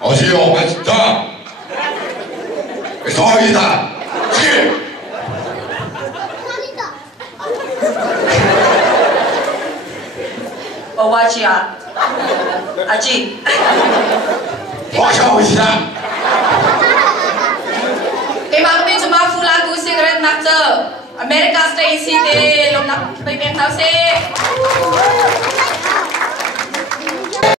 어시오 맛있다. 소이다. 칠. Wacia. Aji. 와샤오시다. Kay mga kapit sa mga full acoustic red nacto. America Stacy de Lomnak. May pentaw si.